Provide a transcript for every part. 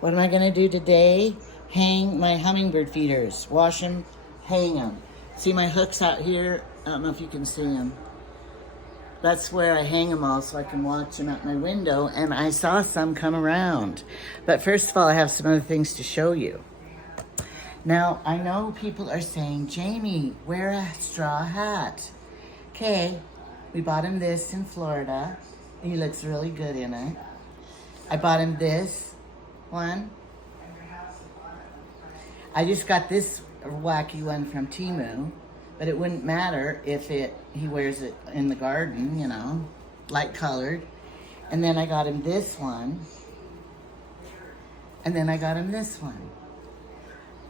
What am I gonna do today? Hang my hummingbird feeders. Wash them, hang them. See my hooks out here? I don't know if you can see them. That's where I hang them all so I can watch them out my window, and I saw some come around. But first of all, I have some other things to show you. Now, I know people are saying, Jamie, wear a straw hat. Okay, we bought him this in Florida. He looks really good in it. I bought him this one. I just got this wacky one from Temu, but it wouldn't matter if he wears it in the garden, you know, light colored. And then I got him this one. And then I got him this one.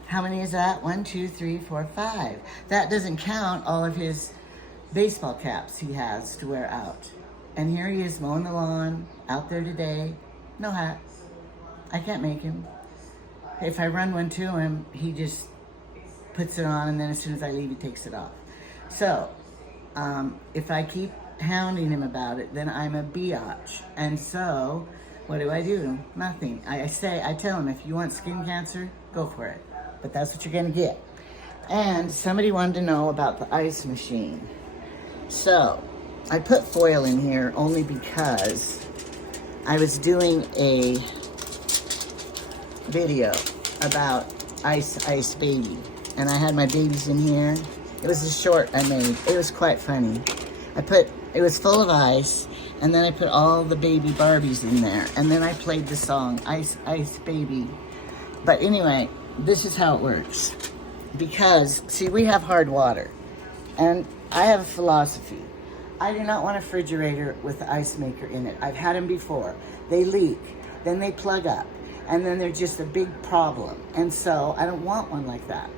How many is that? 1, 2, 3, 4, 5. That doesn't count all of his baseball caps he has to wear out. And here he is mowing the lawn out there today. No hat. I can't make him. If I run one to him, he just puts it on, and then as soon as I leave, he takes it off. So, if I keep hounding him about it, then I'm a biatch. And so, what do? Nothing. I tell him, if you want skin cancer, go for it. But that's what you're gonna get. And somebody wanted to know about the ice machine. So, I put foil in here only because I was doing a video about Ice Baby. And I had my babies in here. It was a short I made. It was quite funny. It was full of ice, and then I put all the baby Barbies in there. And then I played the song, Ice Baby. But anyway, this is how it works. Because, see, we have hard water. And I have a philosophy. I do not want a refrigerator with the ice maker in it. I've had them before. They leak, then they plug up, and then they're just a big problem. And so I don't want one like that.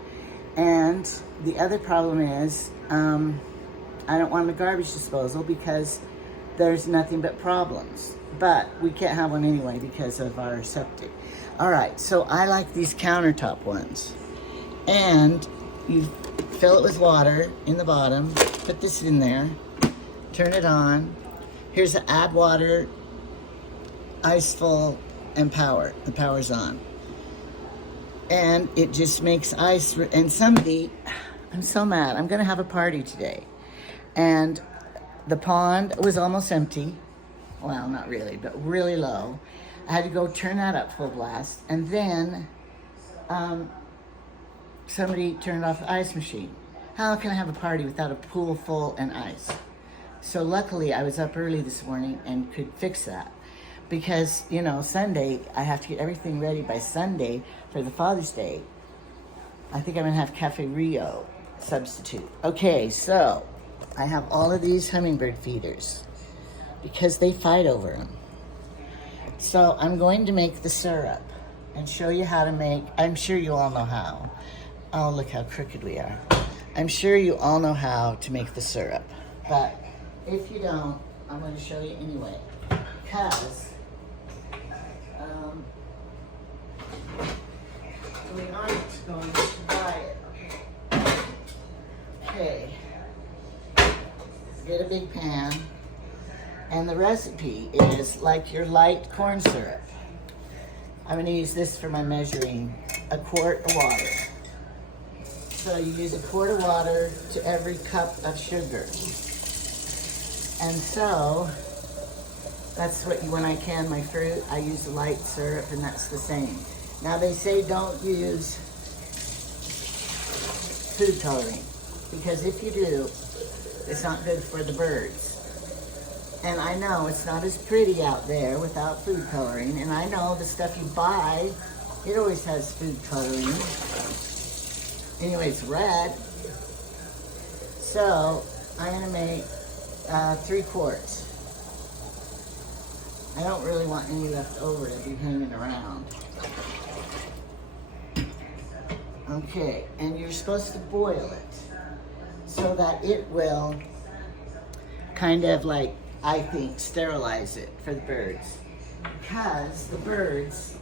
And the other problem is I don't want a garbage disposal because there's nothing but problems. But we can't have one anyway because of our septic. All right, so I like these countertop ones. And you fill it with water in the bottom, put this in there, turn it on. Here's the add water, ice full, and power. The power's on. And it just makes ice. And somebody, I'm so mad. I'm gonna have a party today. And the pond was almost empty. Well, not really, but really low. I had to go turn that up full blast. And then somebody turned off the ice machine. How can I have a party without a pool full and ice? So luckily I was up early this morning and could fix that. Because, you know, Sunday, I have to get everything ready by Sunday for the Father's Day. I think I'm gonna have Cafe Rio substitute. Okay, so I have all of these hummingbird feeders because they fight over them. So I'm going to make the syrup and show you how to make, I'm sure you all know how. Oh, look how crooked we are. I'm sure you all know how to make the syrup. But if you don't, I'm going to show you anyway. Because we aren't going to buy it. Okay. Get a big pan. And the recipe is like your light corn syrup. I'm going to use this for my measuring. A quart of water. So you use a quart of water to every cup of sugar. And so that's what when I can my fruit, I use the light syrup, and that's the same. Now they say don't use food coloring, because if you do, it's not good for the birds. And I know it's not as pretty out there without food coloring, and I know the stuff you buy, it always has food coloring. Anyway, it's red. So I'm gonna make 3 quarts. I don't really want any left over to be hanging around. Okay, and you're supposed to boil it so that it will kind of like, I think, sterilize it for the birds. Because the birds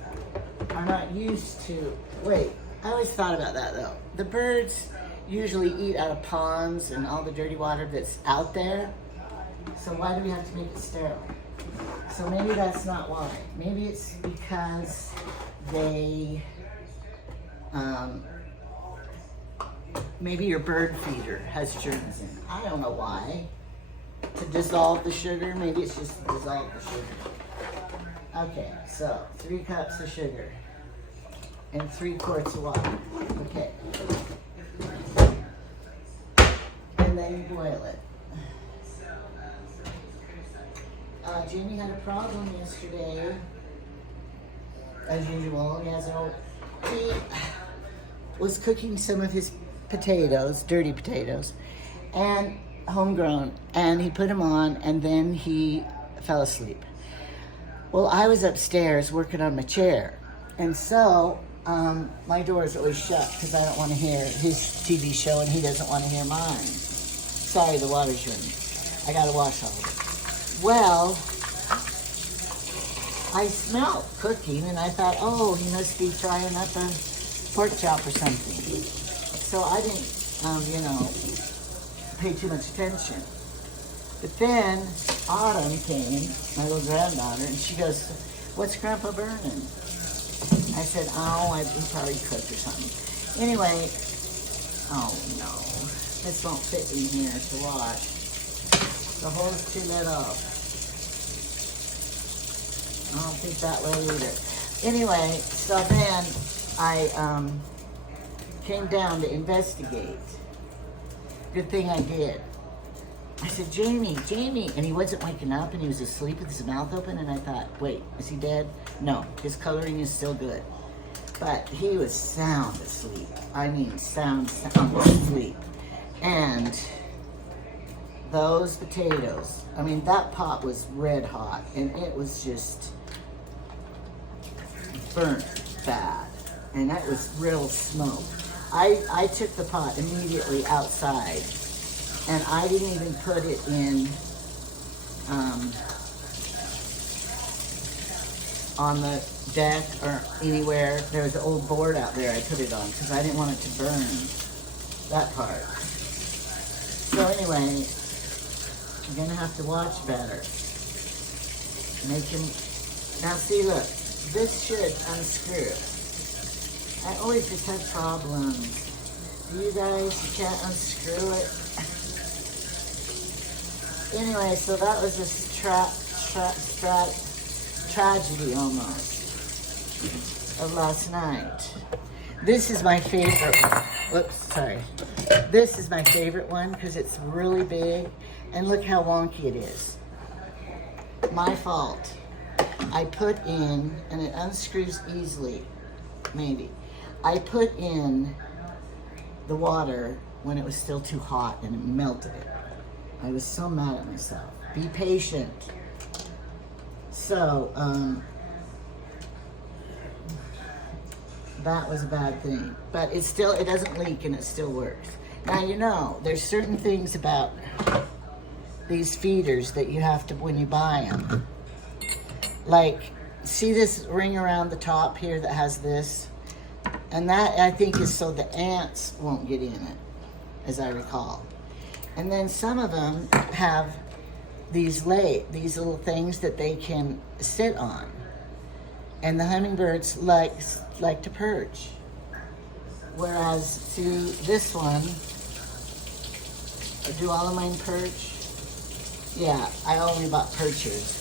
are not used to, wait, I always thought about that though. The birds usually eat out of ponds and all the dirty water that's out there. So why do we have to make it sterile? So maybe that's not why. Maybe it's because they, maybe your bird feeder has germs in it. I don't know why. To dissolve the sugar, maybe it's just to dissolve the sugar. Okay, so 3 cups of sugar and 3 quarts of water. Okay. And then you boil it. Jamie had a problem yesterday, as usual. He was cooking some of his potatoes, dirty potatoes, and homegrown, and he put them on, and then he fell asleep. Well, I was upstairs working on my chair, and so my door is always shut because I don't want to hear his TV show, and he doesn't want to hear mine. Sorry, the water's running. I gotta wash all of it. Well, I smelled cooking, and I thought, oh, he must be frying up a pork chop or something. So I didn't, pay too much attention. But then Autumn came, my little granddaughter, and she goes, "What's Grandpa burning?" I said, "Oh, he probably cooked or something." Anyway, oh no, this won't fit in here to wash. The hole's too little. I don't think that will either. Anyway, so then I came down to investigate. Good thing I did. I said, Jamie, and he wasn't waking up, and he was asleep with his mouth open, and I thought, wait, is he dead? No, his coloring is still good. But he was sound asleep. I mean, sound asleep. And those potatoes, I mean, that pot was red hot, and it was just burnt bad, and that was real smoke. I took the pot immediately outside, and I didn't even put it in on the deck or anywhere. There was an old board out there I put it on because I didn't want it to burn that part. So anyway, I'm gonna have to watch better. Make him, now see, look, this should unscrew. I always just have problems. You guys, you can't unscrew it. Anyway, so that was this tragedy almost of last night. This is my favorite. Whoops, sorry. This is my favorite one because it's really big, and look how wonky it is. My fault. I put in, and it unscrews easily, maybe. I put in the water when it was still too hot, and it melted it. I was so mad at myself. Be patient. So, that was a bad thing. But it doesn't leak, and it still works. Now, there's certain things about these feeders that you have to, when you buy them. Like, see this ring around the top here that has this? And that, I think, is so the ants won't get in it, as I recall. And then some of them have these little things that they can sit on. And the hummingbirds like to perch. Whereas, see, this one, do all of mine perch? Yeah, I only bought perchers.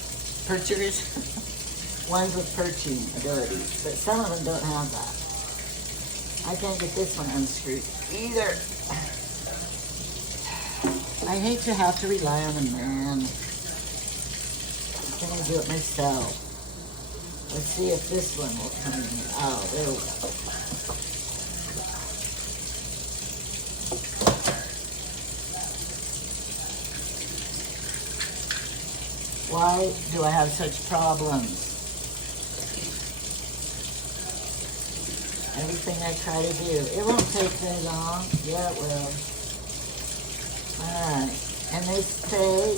Ones with perching abilities, but some of them don't have that. I can't get this one unscrewed either. I hate to have to rely on a man. I'm gonna do it myself. Let's see if this one will come in here. Oh, there we go. Why do I have such problems? Everything I try to do. It won't take very long. Yeah, it will. Alright. And they say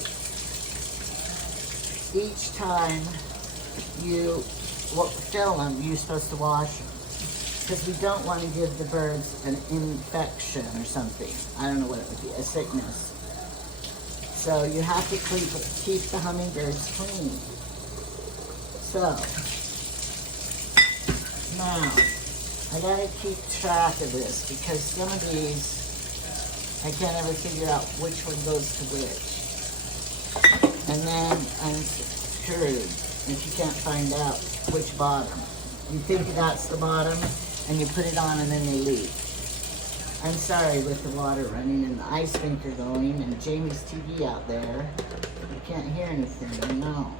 each time you fill them, you're supposed to wash them. Because we don't want to give the birds an infection or something. I don't know what it would be, a sickness. So you have to keep the hummingbirds clean. So Now, I gotta keep track of this because some of these, I can't ever figure out which one goes to which. And then I'm screwed if you can't find out which bottom. You think that's the bottom and you put it on and then they leak. I'm sorry with the water running and the ice maker going and Jamie's TV out there. You can't hear anything, I know.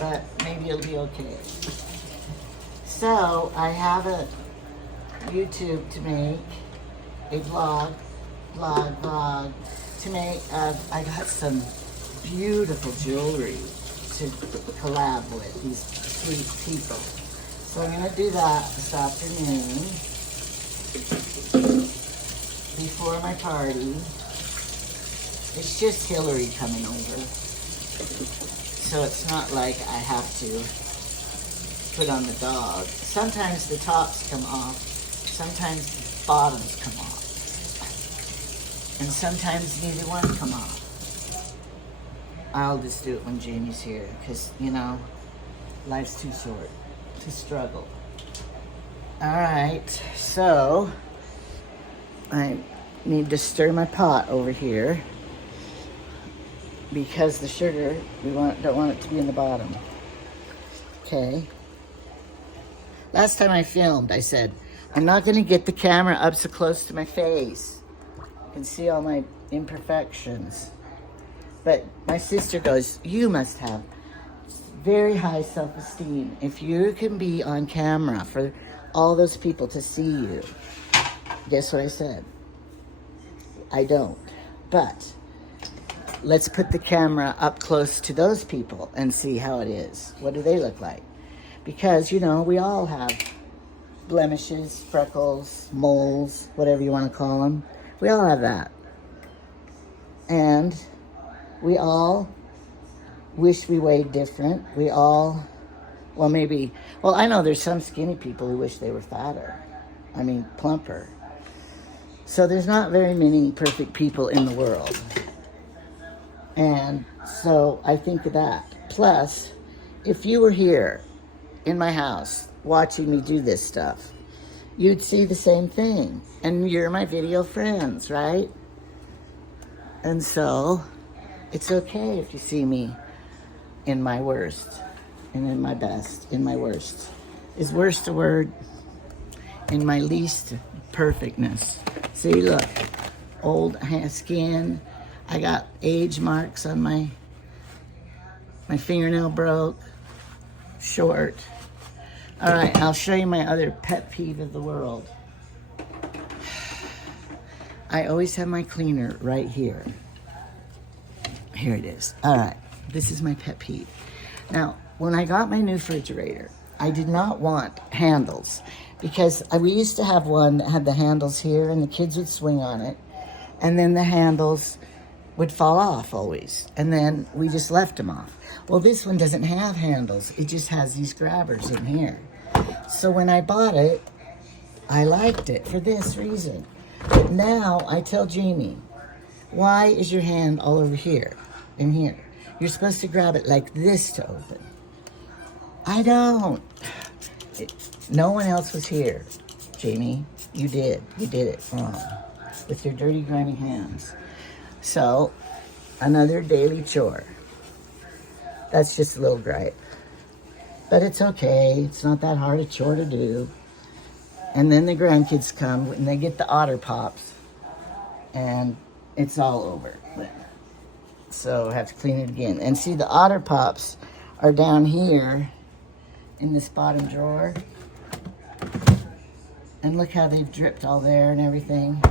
But maybe it'll be okay. So I have a YouTube to make, a vlog to make. I got some beautiful jewelry to collab with these sweet people. So I'm gonna do that this afternoon before my party. It's just Hillary coming over. So it's not like I have to put on the dog. Sometimes the tops come off, sometimes the bottoms come off, and sometimes neither one come off. I'll just do it when Jamie's here, because, you know, life's too short to struggle. All right, so I need to stir my pot over here because the sugar, don't want it to be in the bottom. Okay. Last time I filmed, I said, I'm not gonna get the camera up so close to my face. You can see all my imperfections. But my sister goes, you must have very high self-esteem if you can be on camera for all those people to see you. Guess what I said? I don't. But let's put the camera up close to those people and see how it is. What do they look like? Because, you know, we all have blemishes, freckles, moles, whatever you want to call them. We all have that. And we all wish we weighed different. We all, well, I know there's some skinny people who wish they were fatter. I mean, plumper. So there's not very many perfect people in the world. And so I think of that. Plus, if you were here in my house watching me do this stuff, you'd see the same thing. And you're my video friends, right? And so it's okay if you see me in my worst and in my best. In my worst. Is worst a word? In my least perfectness. See, look, old skin. I got age marks on my fingernail broke, short. All right, I'll show you my other pet peeve of the world. I always have my cleaner right here. Here it is. All right, this is my pet peeve. Now, when I got my new refrigerator, I did not want handles because we used to have one that had the handles here and the kids would swing on it, and then the handles would fall off always, and then we just left them off. Well, this one doesn't have handles. It just has these grabbers in here. So when I bought it, I liked it for this reason. But now I tell Jamie, why is your hand all over here and here? You're supposed to grab it like this to open. I don't. No one else was here, Jamie. You did. You did it wrong with your dirty, grimy hands. So, another daily chore. That's just a little gripe. But it's okay. It's not that hard a chore to do. And then the grandkids come and they get the otter pops. And it's all over. So I have to clean it again. And see, the otter pops are down here in this bottom drawer. And look how they've dripped all there and everything.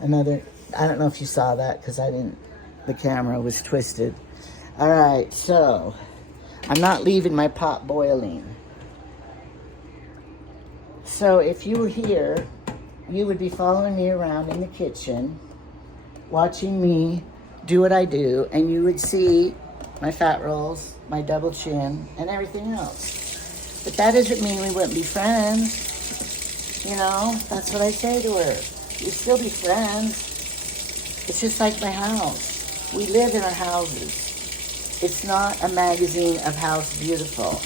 Another, I don't know if you saw that because the camera was twisted. All right, so I'm not leaving my pot boiling. So if you were here, you would be following me around in the kitchen, watching me do what I do, and you would see my fat rolls, my double chin, and everything else. But that doesn't mean we wouldn't be friends. You know, that's what I say to her. We still be friends. It's just like my house. We live in our houses. It's not a magazine of House Beautiful.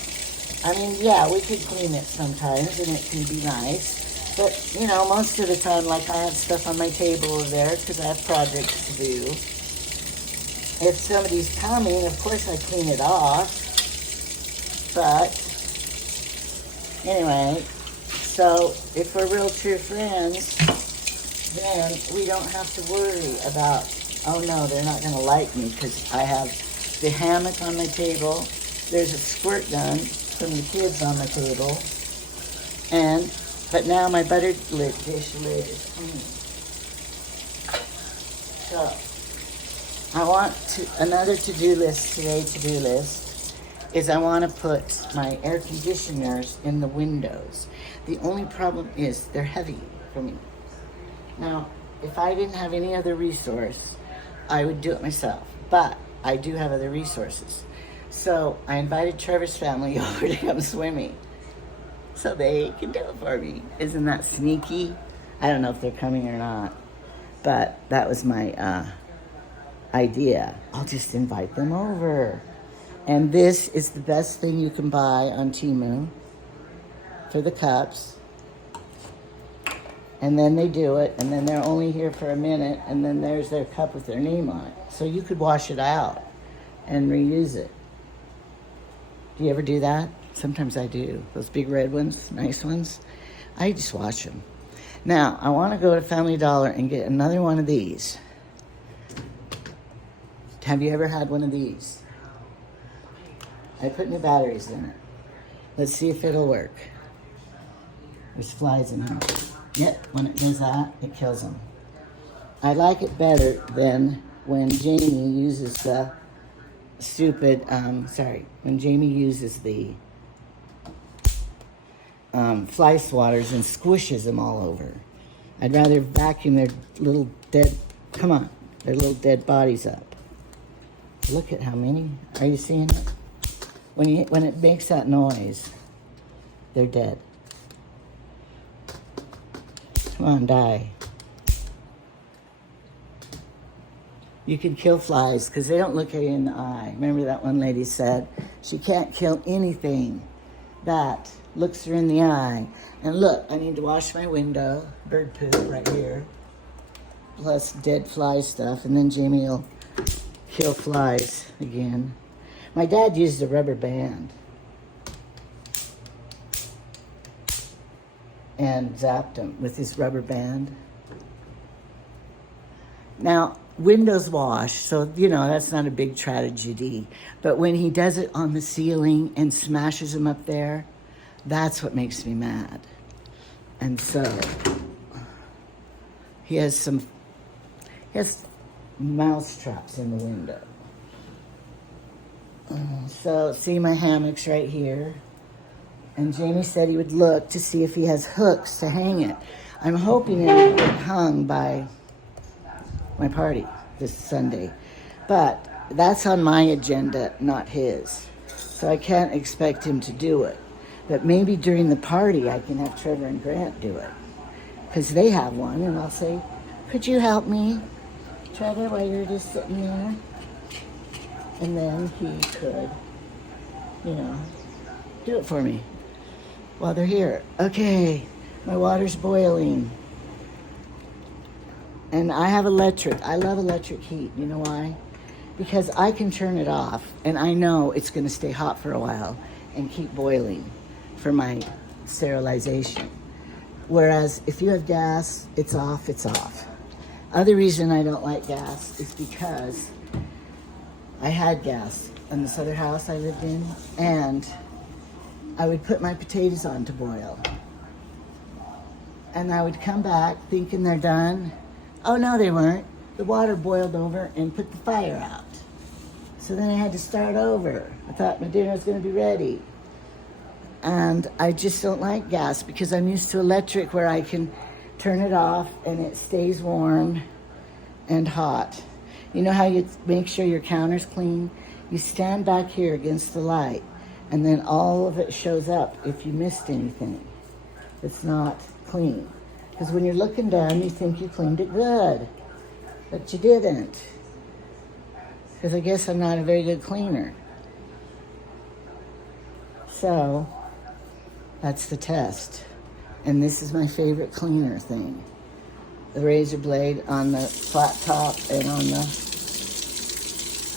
I mean, yeah, we could clean it sometimes and it can be nice. But, you know, most of the time, like I have stuff on my table over there because I have projects to do. If somebody's coming, of course I clean it off. But, anyway, so if we're real true friends, then we don't have to worry about, oh no, they're not going to like me because I have the hammock on my table. There's a squirt gun from the kids on my table. But now my buttered dish lid is clean. So, I want another to-do list today, is I want to put my air conditioners in the windows. The only problem is they're heavy for me. Now, if I didn't have any other resource, I would do it myself. But I do have other resources. So I invited Trevor's family over to come swimming so they can do it for me. Isn't that sneaky? I don't know if they're coming or not, but that was my idea. I'll just invite them over. And this is the best thing you can buy on Temu for the cups. And then they do it, and then they're only here for a minute, and then there's their cup with their name on it. So you could wash it out and reuse it. Do you ever do that? Sometimes I do. Those big red ones, nice ones, I just wash them. Now, I want to go to Family Dollar and get another one of these. Have you ever had one of these? I put new batteries in it. Let's see if it'll work. There's flies in here. Yep, when it does that, it kills them. I like it better than when Jamie uses the when Jamie uses the fly swatters and squishes them all over. I'd rather vacuum their little dead bodies up. Look at how many. Are you seeing it? When it makes that noise, they're dead. Come on, die. You can kill flies because they don't look at you in the eye. Remember that one lady said she can't kill anything that looks her in the eye. And look, I need to wash my window. Bird poop right here. Plus dead fly stuff. And then Jamie will kill flies again. My dad used a rubber band and zapped them with his rubber band. Now, windows wash, so, you know, that's not a big tragedy. But when he does it on the ceiling and smashes them up there, that's what makes me mad. And so, he has mouse traps in the window. So, see my hammocks right here. And Jamie said he would look to see if he has hooks to hang it. I'm hoping it will get hung by my party this Sunday. But that's on my agenda, not his. So I can't expect him to do it. But maybe during the party I can have Trevor and Grant do it. Because they have one, and I'll say, could you help me, Trevor, while you're just sitting there? And then he could, you know, do it for me while they're here. Okay, my water's boiling. And I have electric. I love electric heat. You know why? Because I can turn it off, and I know it's going to stay hot for a while and keep boiling for my sterilization. Whereas if you have gas, it's off, it's off. Other reason I don't like gas is because I had gas in this other house I lived in, and I would put my potatoes on to boil. And I would come back thinking they're done. Oh, no, they weren't. The water boiled over and put the fire out. So then I had to start over. I thought my dinner was going to be ready. And I just don't like gas because I'm used to electric where I can turn it off and it stays warm and hot. You know how you make sure your counter's clean? You stand back here against the light, and then all of it shows up if you missed anything that's not clean. Because when you're looking down, you think you cleaned it good, but you didn't. Because I guess I'm not a very good cleaner. So that's the test. And this is my favorite cleaner thing. The razor blade on the flat top and on the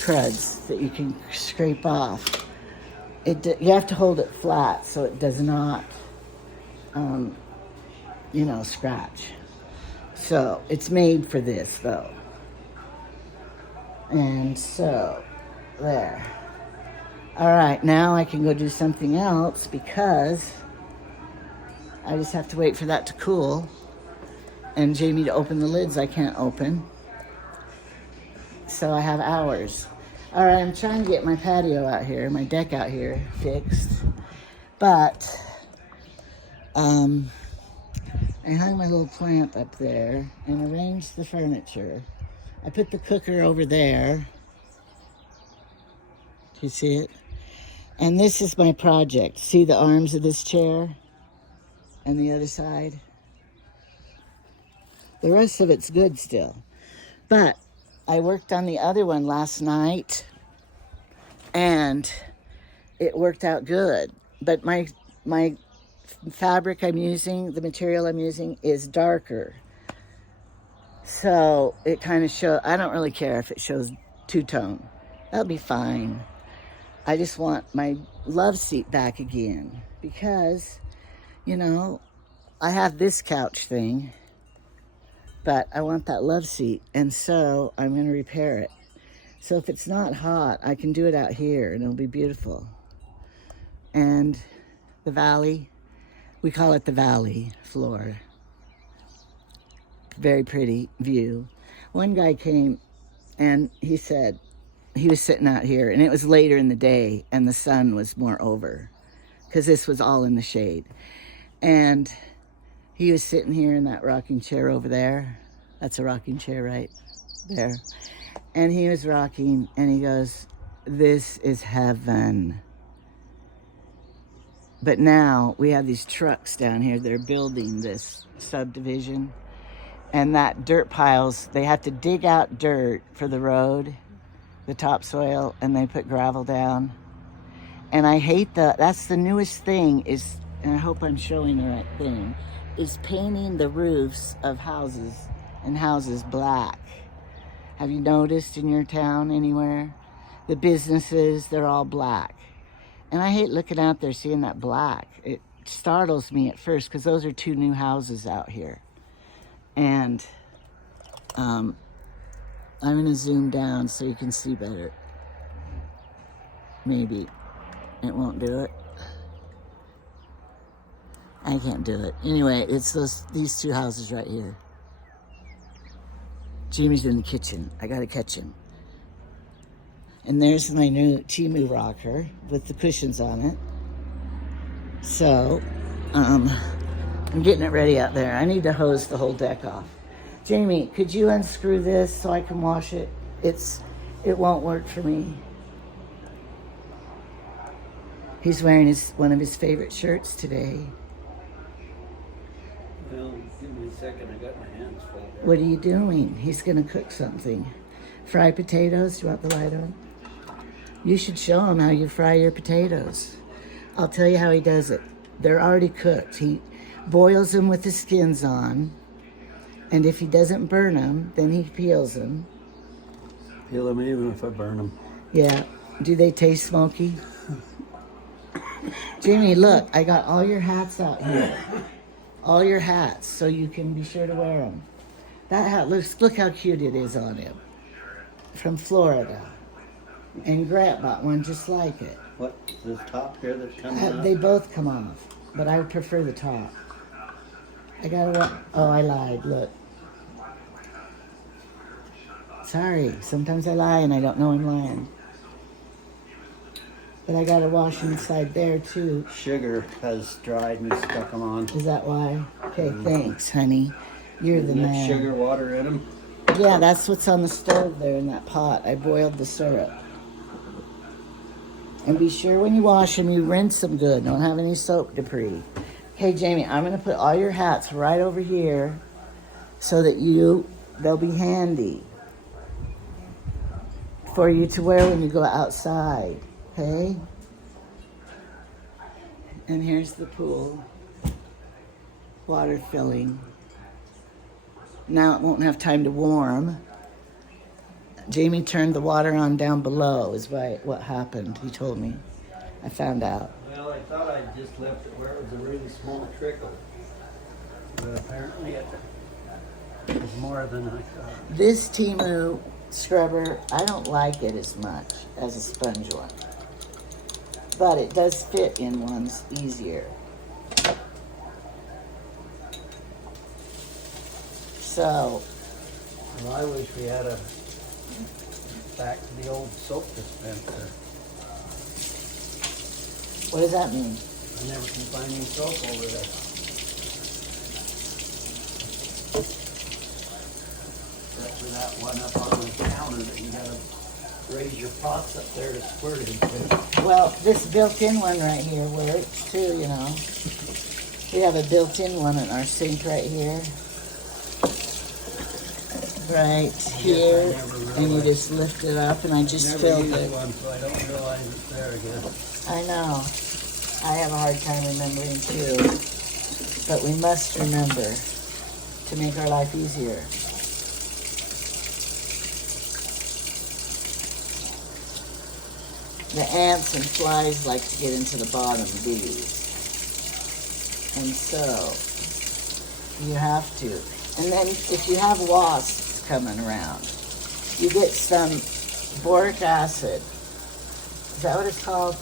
cruds that you can scrape off. You have to hold it flat so it does not, scratch. So it's made for this though. And so, there. All right, now I can go do something else because I just have to wait for that to cool. And Jamie to open the lids I can't open. So I have hours. All right, I'm trying to get my patio out here, my deck out here fixed. But I hung my little plant up there and arranged the furniture. I put the cooker over there. Do you see it? And this is my project. See the arms of this chair and the other side? The rest of it's good still. But I worked on the other one last night and it worked out good. But my fabric I'm using, the material I'm using is darker. So it kind of shows, I don't really care if it shows two-tone. That'll be fine. I just want my love seat back again because, I have this couch thing, but I want that love seat. And so I'm going to repair it. So if it's not hot, I can do it out here and it'll be beautiful. And the valley, we call it the valley floor. Very pretty view. One guy came and he said, he was sitting out here and it was later in the day and the sun was more over because this was all in the shade. And he was sitting here in that rocking chair over there. That's a rocking chair right there. And he was rocking and he goes, this is heaven. But now we have these trucks down here. They're building this subdivision. And that dirt piles, they have to dig out dirt for the road, the topsoil, and they put gravel down. And I hate that's the newest thing is, and I hope I'm showing the right thing, is painting the roofs of houses and houses black. Have you noticed in your town anywhere? The businesses, they're all black. And I hate looking out there seeing that black. It startles me at first because those are two new houses out here. And I'm going to zoom down so you can see better. Maybe it won't do it. I can't do it. Anyway, it's these two houses right here. Jamie's in the kitchen. I got to catch him. And there's my new Timu rocker with the cushions on it. So, I'm getting it ready out there. I need to hose the whole deck off. Jamie, could you unscrew this so I can wash it? It won't work for me. He's wearing one of his favorite shirts today. Well, give me a second. I got my hands full there. What are you doing? He's going to cook something. Fried potatoes. Do you want the light on? You should show him how you fry your potatoes. I'll tell you how he does it. They're already cooked. He boils them with the skins on. And if he doesn't burn them, then he peels them. Peel them even if I burn them. Yeah. Do they taste smoky? Jamie, look. I got all your hats out here. All your hats, so you can be sure to wear them. That hat, look how cute it is on him. From Florida. And Grant bought one just like it. What, this top here that's coming off? They both come off, but I would prefer the top. I lied, look. Sorry, sometimes I lie and I don't know I'm lying. But I gotta wash them inside there too. Sugar has dried and stuck them on. Is that why? Okay, thanks, honey. You're the man. Sugar water in them? Yeah, that's what's on the stove there in that pot. I boiled the syrup. And be sure when you wash them, you rinse them good. Don't have any soap debris. Okay, Jamie, I'm going to put all your hats right over here so that they'll be handy for you to wear when you go outside. Okay? And here's the pool. Water filling. Now it won't have time to warm. Jamie turned the water on down below is what happened, he told me. I found out. Well, I thought I just left it where it was a really small trickle. But apparently it was more than I thought. This Timu scrubber, I don't like it as much as a sponge one. But it does fit in ones easier. So. Well, I wish we had a back to the old soap dispenser. What does that mean? I never can find any soap over there. Except for that one up on the counter that you gotta raise your pots up there to squirt it into. Well, this built-in one right here works too, you know. We have a built-in one in our sink right here. Right here. And you just lift it up, and I just filled it. One, so I don't realize it's there again. I know. I have a hard time remembering too. But we must remember to make our life easier. The ants and flies like to get into the bottom of these. And so, you have to. And then if you have wasps coming around, you get some boric acid. Is that what it's called?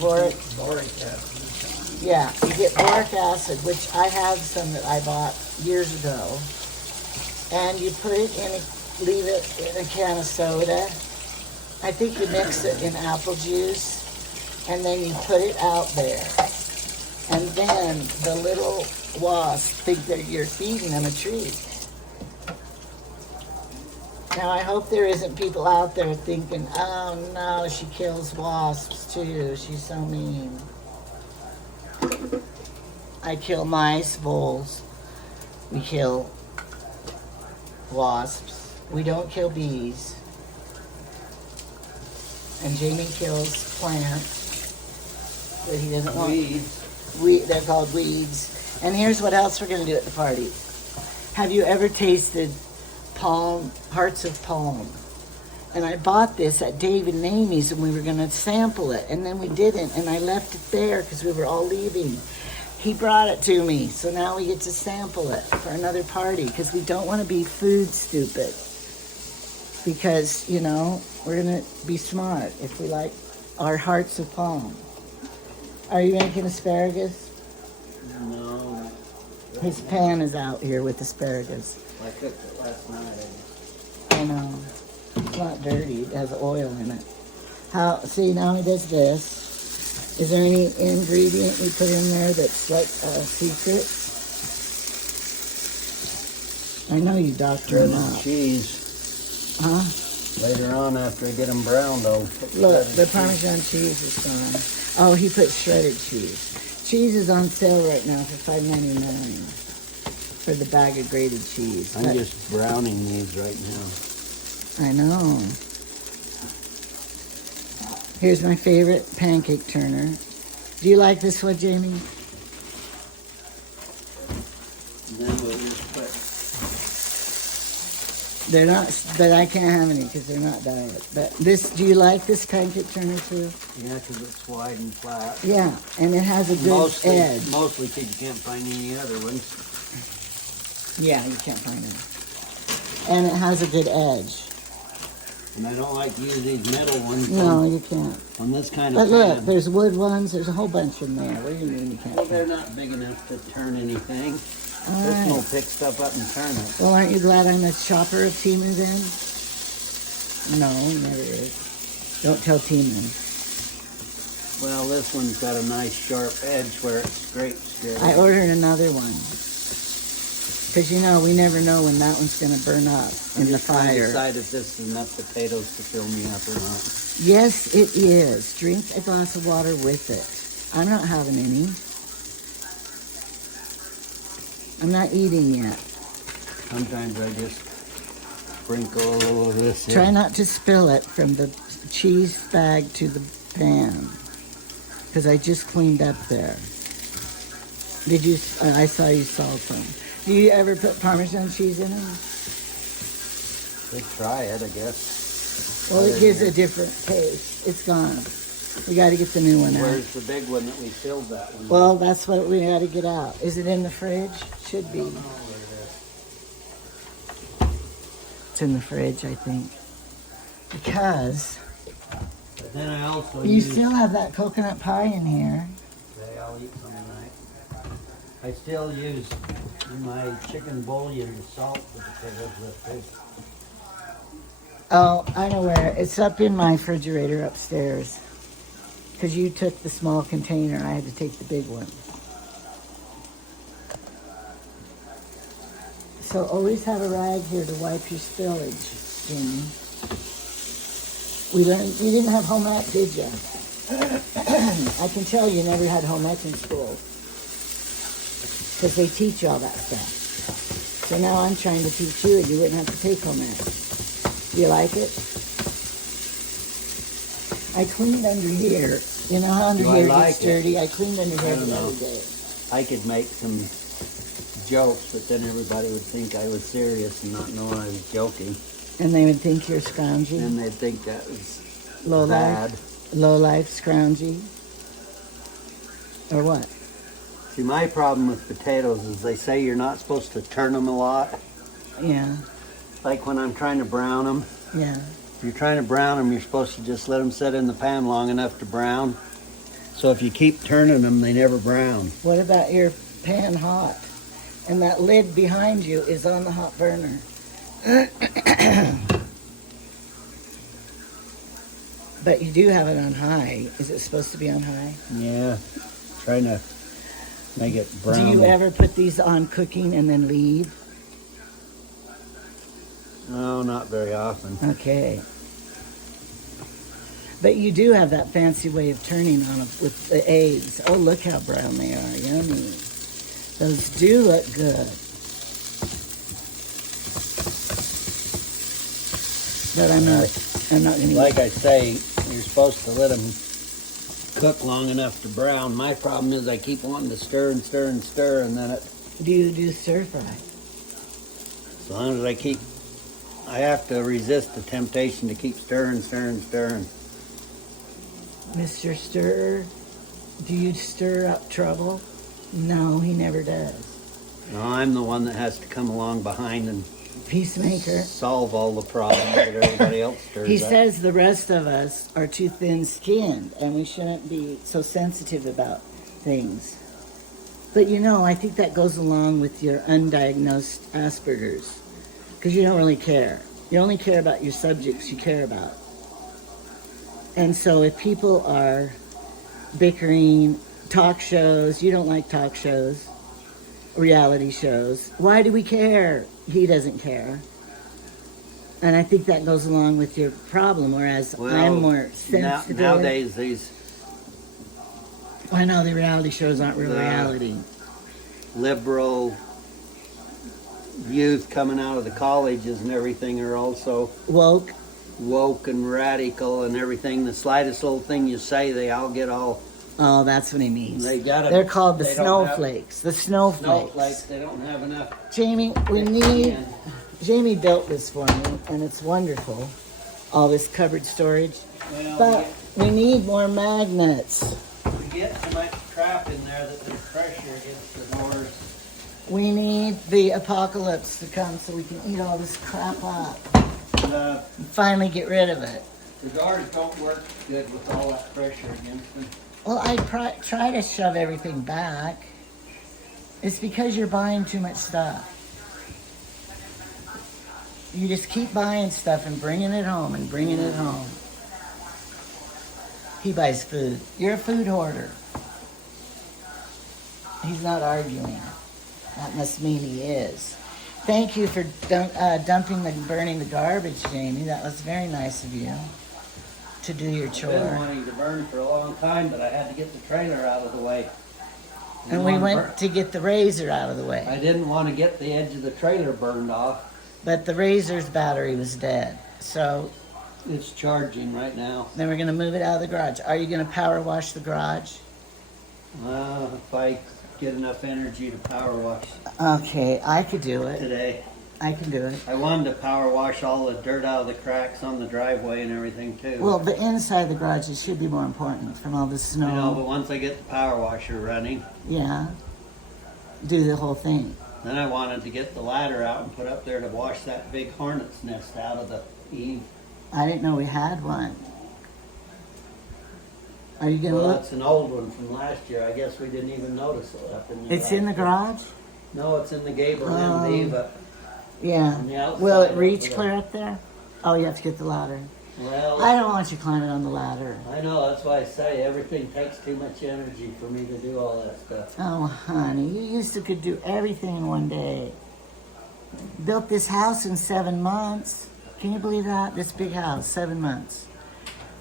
Boric? Boric acid. Yeah, you get boric acid, which I have some that I bought years ago. And you put it in, leave it in a can of soda. I think you mix it in apple juice, and then you put it out there. And then the little wasps think that you're feeding them a treat. Now, I hope there isn't people out there thinking, oh no, she kills wasps too. She's so mean. I kill mice, voles. We kill wasps. We don't kill bees. And Jamie kills plants that he doesn't want. Weeds. They're called weeds. And here's what else we're going to do at the party. Have you ever tasted hearts of palm? And I bought this at Dave and Amy's, and we were going to sample it, and then we didn't, and I left it there because we were all leaving. He brought it to me, so now we get to sample it for another party because we don't want to be food stupid. Because, you know, we're going to be smart if we like our hearts of palm. Are you making asparagus? No. His pan is out here with asparagus. I cooked it last night. I know. It's not dirty. It has oil in it. See, now he does this. Is there any ingredient we put in there that's like a secret? I know you doctor them up. Cheese. Huh? Later on, after I get them browned, I'll put Look, the Parmesan cheese is gone. Oh, he put shredded cheese. Cheese is on sale right now for $5.99 for the bag of grated cheese. I'm just browning these right now. I know. Here's my favorite pancake turner. Do you like this one, Jamie? And then we'll just put... They're not, but I can't have any because they're not diet. But this, do you like this pancake turner too? Yeah, because it's wide and flat. Yeah, and it has a good edge. Mostly because you can't find any other ones. Yeah, you can't find them. And it has a good edge. And I don't like to use these metal ones. No, you can't. On this kind But of look, pan. there's wood ones. There's a whole bunch in there. What do you mean you can't? Well, they're not big enough to turn anything. All This right. will pick stuff up and turn it. Well, aren't you glad I'm a chopper of Timu then? No, he never is. Don't tell Timu. Well, this one's got a nice sharp edge where it scrapes good. I ordered another one. Because, you know, we never know when that one's going to burn up in the trying to fire. decide if this is enough potatoes to fill me up or not. Yes, it is. Drink a glass of water with it. I'm not having any. I'm not eating yet. Sometimes I just sprinkle a little of this in. Try not to spill it from the cheese bag to the pan. because I just cleaned up there. Did you? I saw you salt them. Do you ever put Parmesan cheese in them? They try it, I guess. Well, it gives a different taste. It's gone. We got to get the new one out. Where's the big one that we filled that one? Well, that's what we got to get out. Is it in the fridge? Should be. It's in the fridge, I think. Because But then I also you use, still have that coconut pie in here. okay, I'll eat some tonight. I still use in my chicken bouillon salt the potatoes with this. Oh, I know where. It's up in my refrigerator upstairs. Because you took the small container, I had to take the big one. So always have a rag here to wipe your spillage, Jamie. We learned, you didn't have home ec, did you? I can tell you never had home ec in school. Because they teach you all that stuff. So now I'm trying to teach you and you wouldn't have to take home ec. Do you like it? I cleaned under here. You know how under here like gets dirty? I cleaned under here the other day. I could make some jokes, but then everybody would think I was serious and not know I was joking. And they would think you're scroungy. And they'd think that was Low bad. life. Low life, scroungy. Or what? See, my problem with potatoes is they say you're not supposed to turn them a lot. Yeah, Like when I'm trying to brown them. yeah. If you're trying to brown them, you're supposed to just let them sit in the pan long enough to brown. So if you keep turning them, they never brown. What about your pan hot? And that lid behind you is on the hot burner. But you do have it on high. Is it supposed to be on high? Yeah, trying to make it brown. Do you ever put these on cooking and then leave? No, not very often. Okay. But you do have that fancy way of turning on them with the eggs. Oh, look how brown they are. Yummy. Those do look good. But I'm not going to Like I say, you're supposed to let them cook long enough to brown. My problem is I keep wanting to stir and stir and stir, and then it, Do you do stir fry? as long as I have to resist the temptation to keep stirring, stirring, stirring. Mr. Stir, do you stir up trouble? No, he never does. No, I'm the one that has to come along behind and Peacemaker. solve all the problems that everybody else stirs He up. says the rest of us are too thin-skinned and we shouldn't be so sensitive about things. But you know, I think that goes along with your undiagnosed Asperger's because you don't really care. You only care about your subjects you care about. And so if people are bickering, talk shows, you don't like talk shows, reality shows, why do we care? He doesn't care. And I think that goes along with your problem, whereas I'm more sensitive. Nowadays, these I know the reality shows aren't real The- reality. liberal youth coming out of the colleges and everything are also Woke. woke and radical and everything. The slightest little thing you say, they all get all Oh, that's what he means. They're called the they don't have- snowflakes. The snowflakes. snowflakes. They don't have enough. Jamie, Jamie built this for me, and it's wonderful. All this cupboard storage. Well, But we need more magnets. we get so much crap in there that there's pressure against the doors. We need the apocalypse to come so we can eat all this crap up The, and finally get rid of it. the doors don't work good with all that pressure against them. Well, I try to shove everything back. It's because you're buying too much stuff. You just keep buying stuff and bringing it home and bringing it home. He buys food. You're a food hoarder. He's not arguing. That must mean he is. Thank you for burning the garbage, Jamie. That was very nice of you to do your I've been chore. wanting to burn for a long time, but I had to get the trailer out of the way. And we went to get the razor out of the way. I didn't want to get the edge of the trailer burned off. But the razor's battery was dead. So It's charging right now. Then we're gonna move it out of the garage. Are you gonna power wash the garage? If I get enough energy to power wash Okay, I could do it. today. I can do it. I wanted to power wash all the dirt out of the cracks on the driveway and everything too. Well, the inside of the garage, it should be more important from all the snow. I know, but once I get the power washer running, Yeah. Do the whole thing. then I wanted to get the ladder out and put up there to wash that big hornet's nest out of the eave. I didn't know we had one. Are you gonna Well, look? that's an old one from last year. I guess we didn't even notice it up in the It's in the garage? No, it's in the gable Oh. end, but Yeah. on the outside. Will it reach over clear up there? Oh, you have to get the ladder. there. Well, I don't want you climbing on the ladder. I know, that's why I say everything takes too much energy for me to do all that stuff. Oh, honey, you used to could do everything in one day. Built this house in 7 months. Can you believe that? This big house, 7 months.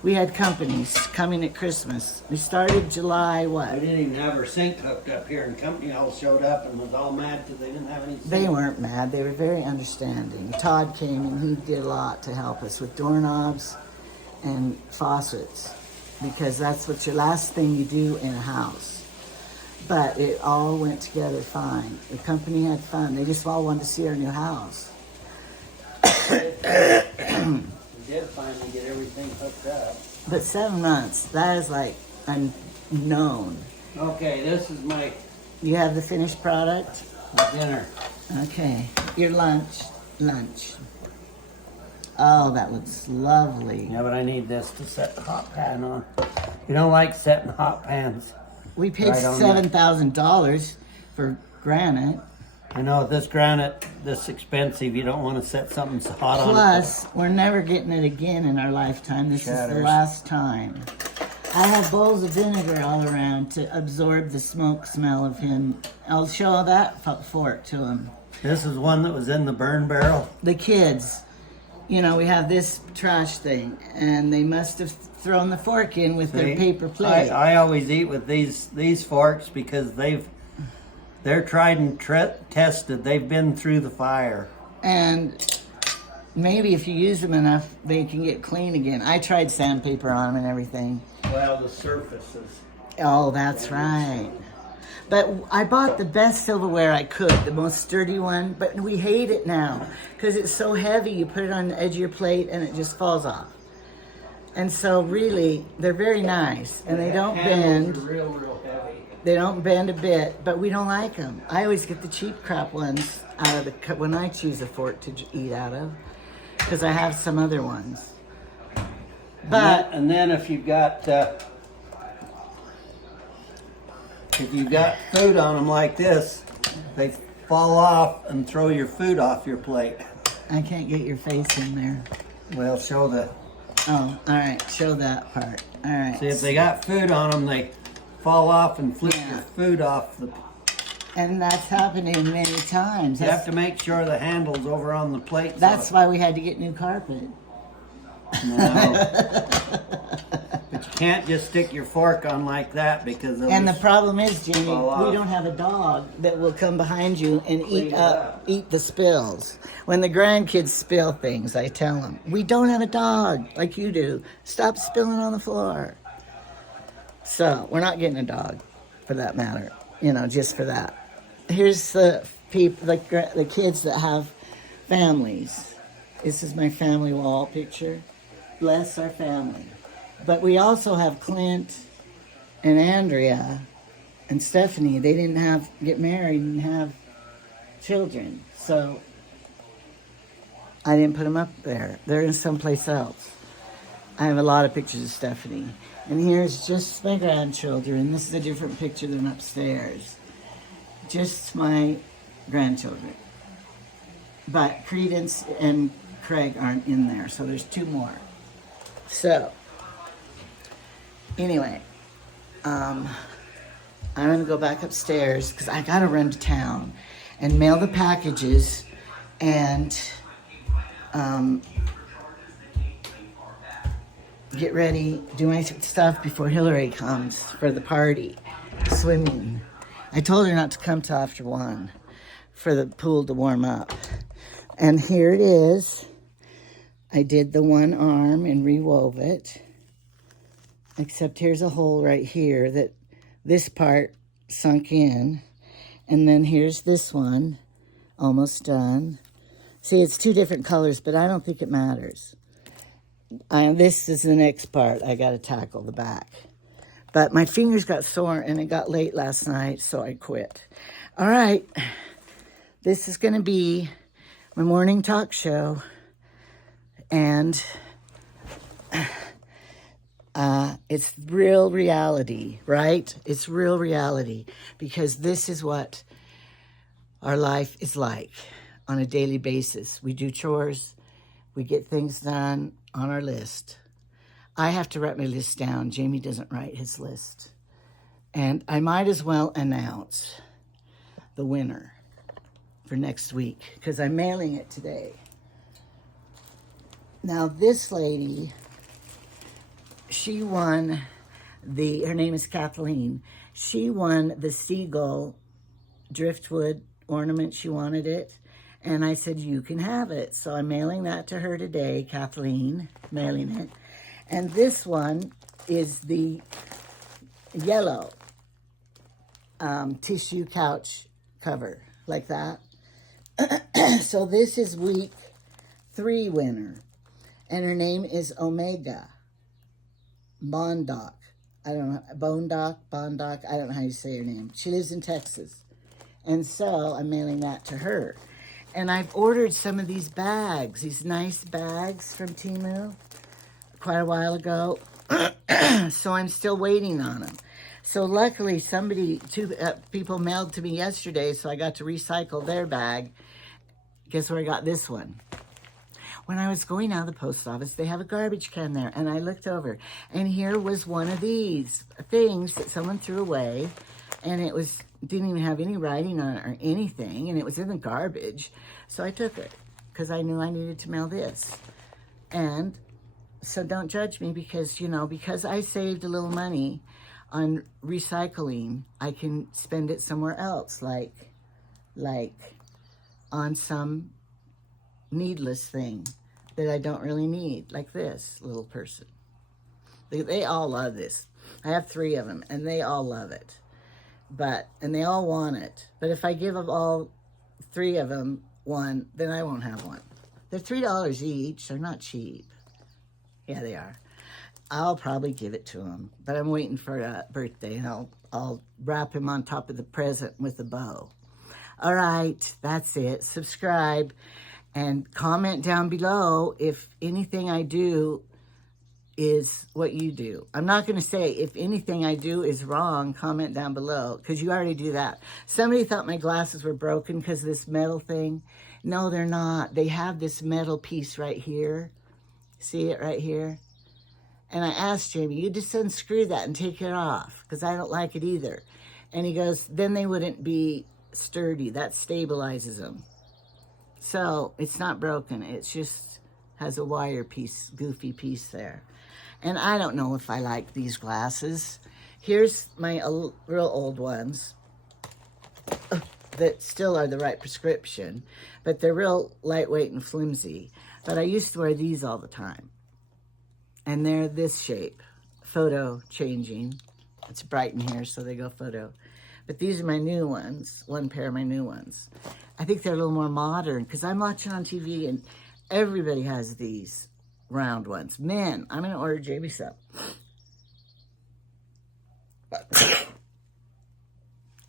We had companies coming at Christmas. We started July I what? didn't even have her sink hooked up here, and company all showed up and was all mad because they didn't have any sink. They weren't mad. They were very understanding. Todd came and he did a lot to help us with doorknobs and faucets because that's what your last thing you do in a house. But it all went together fine. The company had fun. They just all wanted to see our new house. We did finally get everything hooked up. But 7 months, that is like unknown. Okay, this is my You have the finished product? dinner. Okay. Your lunch. Oh, that looks lovely. Yeah, but I need this to set the hot pan on. You don't like setting hot pans. We paid Right on $7,000 for granite. I know this granite, this expensive, you don't want to set something so hot on it. Plus, we're never getting it again in our lifetime. This is the Shatters. last time. I have bowls of vinegar all around to absorb the smoke smell of him. I'll show that fork to him. This is one that was in the burn barrel. The kids, you know, we have this trash thing, and they must have thrown the fork in with their See, paper plate. I always eat with these forks because they're tried and tested. They've been through the fire. And maybe if you use them enough, they can get clean again. I tried sandpaper on them and everything. Well, the surfaces. Oh, that's right. But I bought the best silverware I could, the most sturdy one, but we hate it now because it's so heavy. You put it on the edge of your plate and it just falls off. And so really, they're very nice and they don't Handles bend. are real heavy. They don't bend a bit, but we don't like them. I always get the cheap crap ones out of the when I choose a fork to eat out of because I have some other ones. But And then if you've got food on them like this, they fall off and throw your food off your plate. I can't get your face in there. Well, show the. Oh, all right. Show that part. All right. See, if they got food on them, they fall off and flip Yeah. your food off. And that's happening many times. You have to make sure the handle's over on the plate. That's why we had to get new carpet. No. But you can't just stick your fork on like that because And the problem is, Jamie, fall off. we don't have a dog that will come behind you and Clean it up. eat the spills. When the grandkids spill things, I tell them, we don't have a dog like you do. Stop spilling on the floor. So we're not getting a dog, for that matter. You know, just for that. Here's the people, the kids that have families. This is my family wall picture. Bless our family. But we also have Clint and Andrea and Stephanie. They didn't get married and have children. So I didn't put them up there. They're in someplace else. I have a lot of pictures of Stephanie. And here's just my grandchildren. This is a different picture than upstairs. Just my grandchildren. But Credence and Craig aren't in there, so there's 2 more. So, anyway, I'm gonna go back upstairs because I gotta run to town and mail the packages and get ready, do my stuff before Hillary comes for the party, swimming. I told her not to come till after 1 for the pool to warm up. And here it is. I did the one arm and rewove it. Except here's a hole right here that this part sunk in. And then here's this one, almost done. See, it's two different colors, but I don't think it matters. This is the next part. I got to tackle the back. But my fingers got sore and it got late last night, so I quit. All right. This is going to be my morning talk show. And it's real reality, right? It's real reality because this is what our life is like on a daily basis. We do chores. We get things done on our list. I have to write my list down. Jamie doesn't write his list. And I might as well announce the winner for next week because I'm mailing it today. Now, this lady, she won her name is Kathleen. She won the seagull driftwood ornament. She wanted it. And I said, you can have it. So I'm mailing that to her today, Kathleen, mailing it. And this one is the yellow tissue couch cover, like that. So this is week 3 winner. And her name is Omega Bondoc. I don't know, Bondoc, I don't know how you say her name. She lives in Texas. And so I'm mailing that to her. And I've ordered some of these bags, these nice bags from Temu quite a while ago. So I'm still waiting on them. So luckily two people mailed to me yesterday, so I got to recycle their bag. Guess where I got this one? When I was going out of the post office, they have a garbage can there, and I looked over, and here was one of these things that someone threw away, and it didn't even have any writing on it or anything, and it was in the garbage, so I took it, because I knew I needed to mail this. And so don't judge me, because, because I saved a little money on recycling, I can spend it somewhere else, like on some needless thing that I don't really need, like this little person. They all love this. I have 3 of them, and they all love it. And they all want it. But if I give them all 3 of them one, then I won't have one. They're $3 each. They're not cheap. Yeah, they are. I'll probably give it to him, but I'm waiting for a birthday, and I'll wrap him on top of the present with a bow. All right, that's it. Subscribe and comment down below if anything I do is what you do. I'm not going to say if anything I do is wrong, comment down below, because you already do that. Somebody thought my glasses were broken because of this metal thing. No, they're not. They have this metal piece right here. See it right here? And I asked Jamie, you just unscrew that and take it off, because I don't like it either. And he goes, then they wouldn't be sturdy. That stabilizes them. So it's not broken. It just has a wire piece, goofy piece there. And I don't know if I like these glasses. Here's my real old ones that still are the right prescription, but they're real lightweight and flimsy. But I used to wear these all the time. And they're this shape, photo changing. It's bright in here, so they go photo. But these are my new ones, one pair of my new ones. I think they're a little more modern because I'm watching on TV and everybody has these round ones. Man, I'm going to order Jamie some.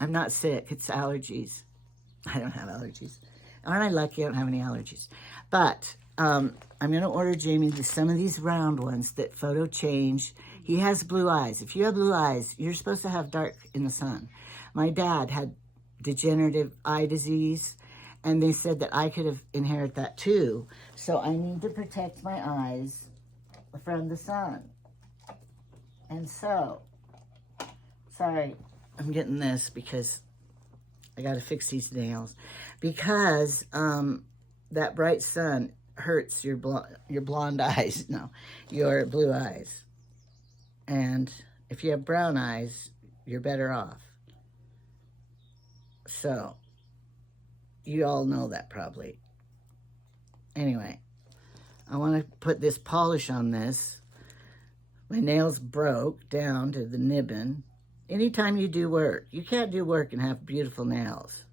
I'm not sick. It's allergies. I don't have allergies. Aren't I lucky I don't have any allergies? But I'm going to order Jamie some of these round ones that photo change. He has blue eyes. If you have blue eyes, you're supposed to have dark in the sun. My dad had degenerative eye disease, and they said that I could have inherited that too. So I need to protect my eyes from the sun. And so, sorry, I'm getting this because I got to fix these nails. Because that bright sun hurts your blonde eyes. No, your blue eyes. And if you have brown eyes, you're better off. So, you all know that probably. Anyway, I want to put this polish on this. My nails broke down to the nibbin. Anytime you do work, you can't do work and have beautiful nails.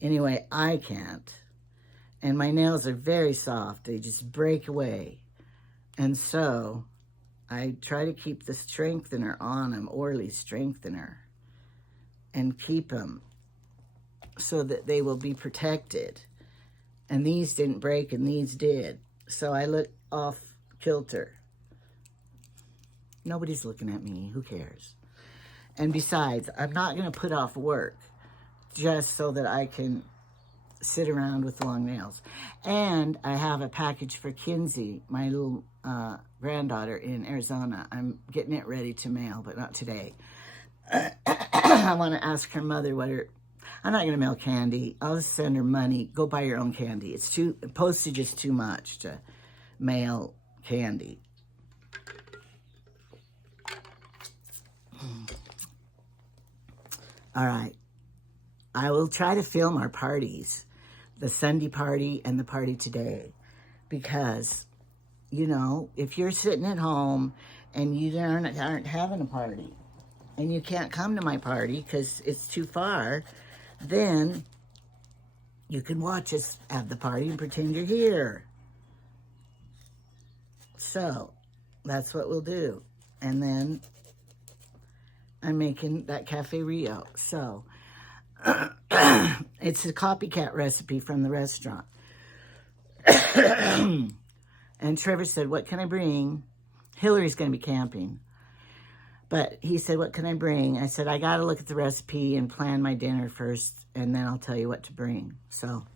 Anyway, I can't. And my nails are very soft. They just break away. And so I try to keep the strengthener on them, Orly strengthener, and keep them so that they will be protected. And these didn't break and these did. So I look off kilter. Nobody's looking at me. Who cares? And besides, I'm not going to put off work just so that I can sit around with long nails. And I have a package for Kinsey, my little granddaughter in Arizona. I'm getting it ready to mail, but not today. I want to ask her mother what her... I'm not going to mail candy. I'll just send her money. Go buy your own candy. It's too... Postage is too much to mail candy. All right. I will try to film our parties, the Sunday party and the party today, because, you know, if you're sitting at home and you aren't having a party and you can't come to my party because it's too far, then you can watch us have the party and pretend you're here. So that's what we'll do. And then I'm making that Cafe Rio. So it's a copycat recipe from the restaurant. And Trevor said, what can I bring? Hillary's going to be camping. But he said, what can I bring? I said, I got to look at the recipe and plan my dinner first, and then I'll tell you what to bring. So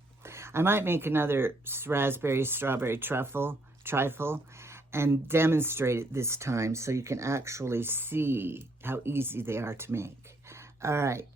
I might make another raspberry, strawberry trifle, and demonstrate it this time so you can actually see how easy they are to make. All right.